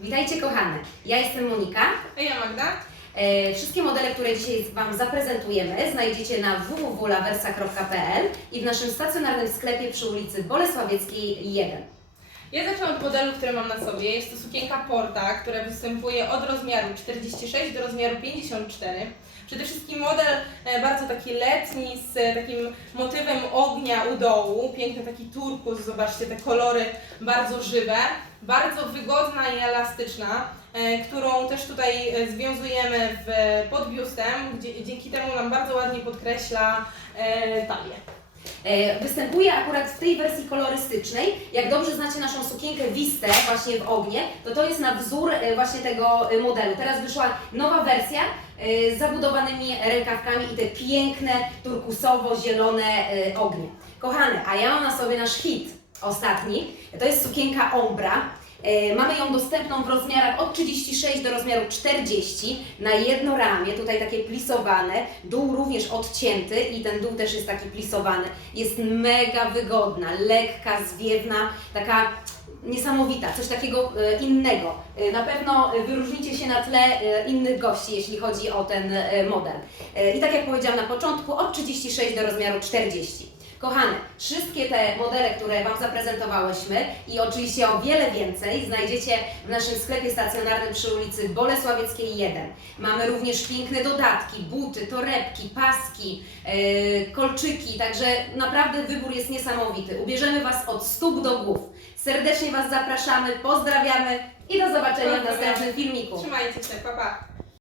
Witajcie kochane, ja jestem Monika. A ja Magda. E, Wszystkie modele, które dzisiaj Wam zaprezentujemy, znajdziecie na www.laversa.pl i w naszym stacjonarnym sklepie przy ulicy Bolesławieckiej 1. Ja zaczęłam od modelu, który mam na sobie. Jest to sukienka Porta, która występuje od rozmiaru 46 do rozmiaru 54. Przede wszystkim model e, bardzo taki letni, z takim motywem ognia u dołu. Piękny taki turkus, zobaczcie te kolory bardzo żywe. Bardzo wygodna i elastyczna, e, którą też tutaj e, związujemy w, pod biustem, gdzie dzięki temu nam bardzo ładnie podkreśla talię. E, Występuje akurat w tej wersji kolorystycznej. Jak dobrze znacie naszą sukienkę Wistę właśnie w ognie, to to jest na wzór e, właśnie tego e, modelu. Teraz wyszła nowa wersja z zabudowanymi rękawkami i te piękne turkusowo-zielone ognie. Kochane, a ja mam na sobie nasz hit ostatni. To jest sukienka Ombra. E, Mamy ją dostępną w rozmiarach od 36 do rozmiaru 40 na jedno ramię, tutaj takie plisowane, dół również odcięty i ten dół też jest taki plisowany. Jest mega wygodna, lekka, zwiewna, taka niesamowita, coś takiego e, innego. E, Na pewno wyróżnicie się na tle innych gości, jeśli chodzi o ten model. I tak jak powiedziałam na początku, od 36 do rozmiaru 40. Kochane, wszystkie te modele, które Wam zaprezentowałyśmy i oczywiście o wiele więcej znajdziecie w naszym sklepie stacjonarnym przy ulicy Bolesławieckiej 1. Mamy również piękne dodatki, buty, torebki, paski, yy, kolczyki, także naprawdę wybór jest niesamowity. Ubierzemy Was od stóp do głów. Serdecznie Was zapraszamy, pozdrawiamy i do zobaczenia w następnym filmiku. Trzymajcie się, pa pa!